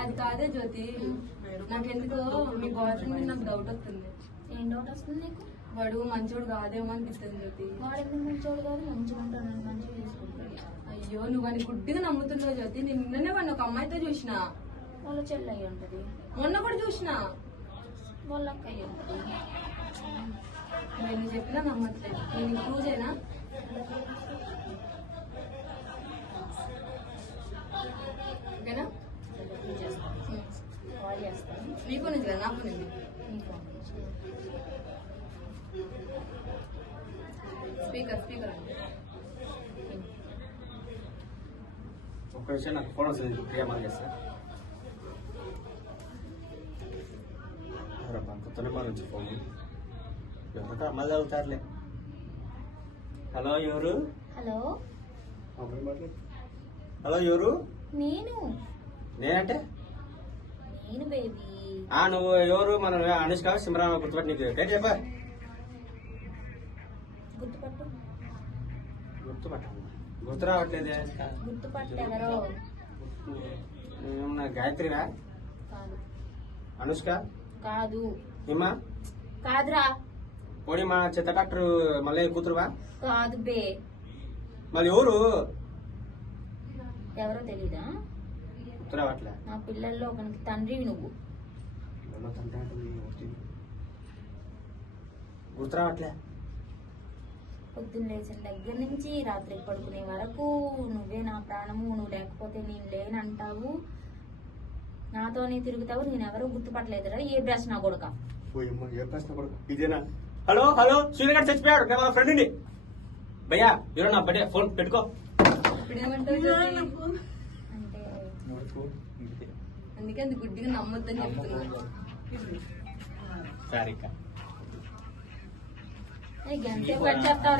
అది కాదే జ్యోతి, నాకెందుకో మీ బాయ్ ఫ్రెండ్ మీద నాకు డౌట్ వస్తుంది. ఏం డౌట్ వస్తుంది నీకు? వాడు మంచోడు కాదేమో అనిపిస్తుంది జ్యోతి. వాడు ఎందుకు మంచోడు కాదు? మంచిగా ఉంటాడు, మంచిగా తీసుకుంటాడు. అయ్యో నువ్వు అని గుడ్డిగా నమ్ముతున్నావు జ్యోతి. నేను నిన్ననే వాడిని ఒక అమ్మాయితో చూసిన. వాళ్ళ చెల్లి అయ్యి ఉంటది. మొన్న కూడా చూసిన. వాళ్ళ అక్క అయ్యి ఉంటది. నేను చెప్పినా నమ్మట్లేదు. నేను ప్రూవ్ చేయనా? ఓకేనా? కాల్ చేస్తాను. నీకు నుంచి కదా నాకు నుంచి. స్పీకర్ స్పీకర్ అండి. ఒక్క విషయం నాకు ఫోన్ వస్తుంది, ప్రియా మళ్ళీ చేస్తా. కొత్తనే మా నుంచి ఫోన్ ఎవరికా మళ్ళీ అవుతారులే. హలో ఎవరు? హలో హలో ఎవరు? నేను నేనంటే నేను బేబీ. నువ్వు ఎవరు? మనం అనుష్క సిమరాన్ గుర్తుపట్టి నీకు డేట్ చెప్పా. గుర్తుపట్టు. గుర్తు రావట్లేదే. గుర్తుపట్టు ఎవరో. నా గాయత్రివా? కాదు. అనుష్క కాదు. హిమా? కాదురా. పోనీ మా చెత్త డాక్టర్ మళ్ళీ కూతురువా? కాదు బే. మళ్ళీ ఎవరు? ఎవరో తెలీదా? గుర్తు రావట్లే. నా పిల్లల్లో ఒకనికి తండ్రివి నువ్వు. గుర్తు రావట్లే. పొద్దున్న లేచిన దగ్గర నుంచి రాత్రి పడుకునే వరకు నువ్వే నా ప్రాణము, నువ్వు లేకపోతే నేను లేనంటావు, నాతోనే తిరుగుతావు. నేనెవరో గుర్తుపట్టలేదురా. ఏ బ్రష్ నా కొడుక? ఇదేనా? హలో హలో, సూర్యగారు చచ్చిపోయాడు. నేను వాళ్ళ ఫ్రెండ్ భయ్యా ఈరోజు నా బర్త్డే, ఫోన్ పెట్టుకో. ఇప్పుడేమంటావు? అంటే అందుకే అది గుడ్డిగా నమ్మొద్దని చెప్తున్నా. సారిక గంటే పడి చెప్తావు.